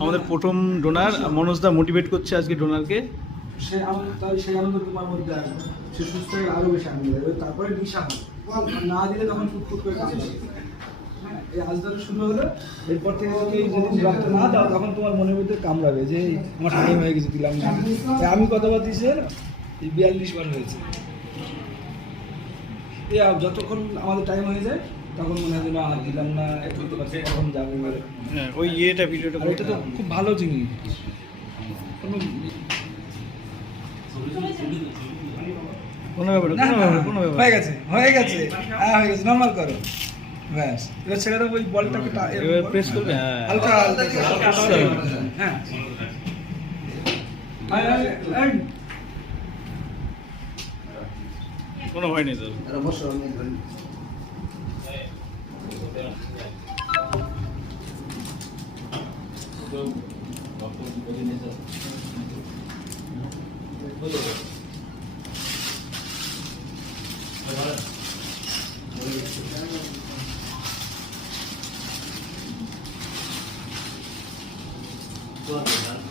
আমাদের প্রথম donor মনোজদা motivate করছে আজকে ডোনারকে সে সেই আনন্দ মধ্যে সে সুস্থ বেশি আনন্দ তারপরে না দিলে তখন হ্যাঁ, এই শুরু হলো এরপর থেকে না দাও তখন তোমার মনের মধ্যে কামড়াবে যে আমার হয়ে গেছে দিলাম আমি কতবার দিয়েছি বিয়াল্লিশ বার হয়েছে। যতক্ষণ আমাদের টাইম হয়ে যায় তখন মনে হয় যে না আর দিলাম না একটু করতে পারছি তখন যাবে এবারে। হ্যাঁ ওই ইয়েটা ভিডিওটা এটা তো খুব ভালো জিনিস। কোনো কোনো ব্যাপার না, কোনো ব্যাপার কোনো ব্যাপার হয়ে গেছে হয়ে গেছে। হ্যাঁ হয়ে গেছে নর্মাল করো। ব্যাস এবার ছেলেরা ওই বলটাকে এবার প্রেস করবে হ্যাঁ। হালকা হালকা করে, হালকা হালকা করে। হ্যাঁ আয়, আয়, আয়। কোনো ভয় নেই তো Tuan,